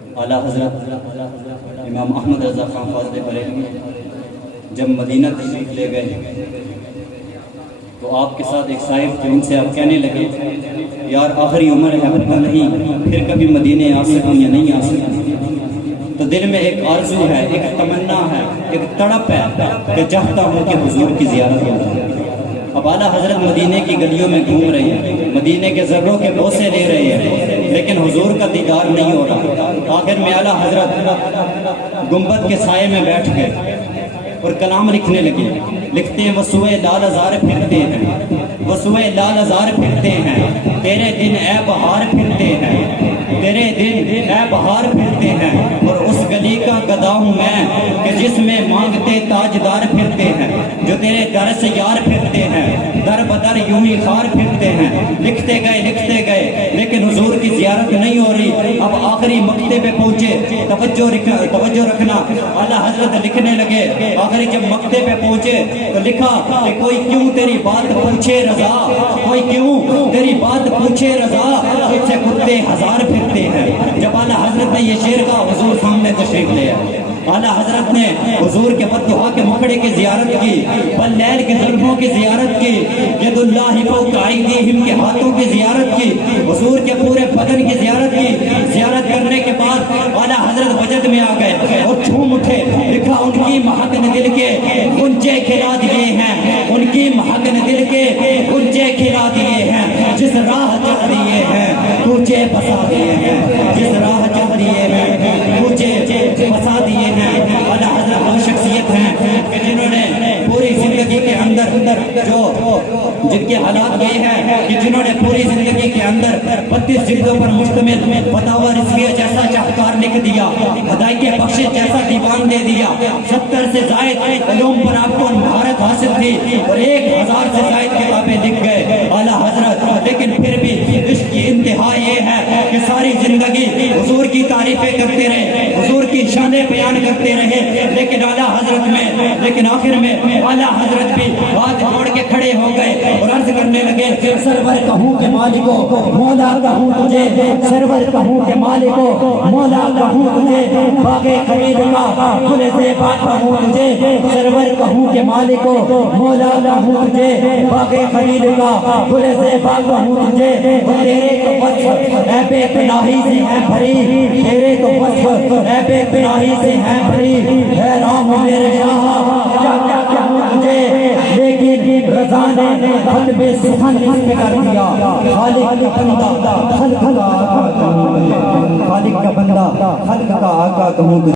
اعلیٰ حضرت امام احمد رضا خان فاضل بریلوی جب مدینہ تشریف لے گئے تو آپ کے ساتھ ایک صاحب تھے، ان سے آپ کہنے لگے یار آخری عمر ہے، پتہ نہیں پھر کبھی مدینے آ سکوں یا نہیں آ سکوں، تو دل میں ایک آرزو ہے، ایک تمنا ہے، ایک تڑپ ہے کہ چاہتا ہوں کہ حضور کی زیارت ہو۔ اب اعلیٰ حضرت مدینے کی گلیوں میں گھوم رہے ہیں، مدینے کے ذروں کے بوسے لے رہے ہیں، لیکن حضور کا دیدار نہیں ہو رہا۔ آخر میں اعلیٰ حضرت گنبد کے سائے میں بیٹھ گئے اور کلام لکھنے لگے۔ لکھتے ہیں وسوئے لال ازار پھرتے ہیں، وسوئے لال ازار پھرتے ہیں، تیرے دن اے بہار پھرتے ہیں، تیرے دن اے بہار پھرتے ہیں، اور اس گلی کا گدا ہوں میں کہ جس میں مانگتے تاجدار پھرتے ہیں، جو تیرے در سے یار پھرتے ہیں، در بدر یوں ہی خار پھرتے ہیں۔ لکھتے گئے لیکن حضور کی زیارت نہیں ہو رہی۔ اب آخری مقطع پہ پہنچے، توجہ رکھنا، اعلیٰ حضرت لکھنے لگے۔ آخری جب مقطع پہ پہنچے تو لکھا کہ کوئی کیوں تیری بات پوچھے رضا، کوئی کیوں تیری بات پوچھے رضا، تجھ سے کتے ہزار پھرتے ہیں۔ جب اعلیٰ حضرت نے یہ شعر کہا، حضور سامنے تشریف لے آئے۔ اعلیٰ حضرت نے حضور کے بددعا کے مکھڑے کی زیارت کی، بلیل کے زلفوں کی زیارت کی، ید اللہ فوق ایدیہم کے ہاتھوں کی زیارت کی، حضور کے پورے بدن کی زیارت کی۔ زیارت کرنے کے بعد اعلیٰ حضرت وجد میں آ گئے اور جھوم اٹھے۔ لکھا ان کی مہک نے دل کے غنچے کھلا دیے ہیں، ان کی مہک نے دل کے غنچے کھلا دیے ہیں، جس راہ چل دیے ہیں تجھے بسا دیے ہیں، جس راہ چل دیے ہیں تجھے بسا دیے ہیں۔ اعلیٰ حضرت وہ شخصیت ہیں کہ جنہوں نے پوری زندگی کے اندر جن کے حالات یہ ہیں کہ جنہوں نے پوری زندگی کے اندر 32 جلدوں پر مشتمل فتاوی رضویہ جیسا شاہکار لکھ دیا، ہدایت بخشش جیسا دیوان دے دیا، 70 سے زائد علوم پر آپ کو مہارت حاصل تھی اور 1000 سے زائد کتابیں لکھ گئے اعلیٰ حضرت۔ لیکن پھر بھی اس کی انتہا یہ ہے کہ ساری زندگی حضور کی تعریفیں کرتے رہے، حضور کی شانیں بیان کرتے رہے، لیکن اعلیٰ حضرت میں آخر میں اعلیٰ حضرت بھی ہاتھ جوڑ کے کھڑے ہو گئے اور عرض کرنے لگے سرور کہوں کہ مالکو مولا کہوں تجھے، سرور کہوں کہ مالکو مولا کہوں تجھے، باغ خلیل کا گل زیبا کہوں تجھے، سرور کہوں کہ مالکو مولا کہوں تجھے، باغ خلیل کا گل زیبا کہوں تجھے۔ تیرے تو وصف اے بے پناہی سے ہے بھری، تیرے تو وصف اے بے پناہی سے ہے بھری، حیران ہوں میرے شاہ کیا کیا کہوں تجھے، لیکن رضا نے خطب سخن اس پہ کر دیا۔ خالق کا بندہ خلق کا آقا کہوں تجھے، خالق کا بندہ خلق کا آقا کہوں تجھے۔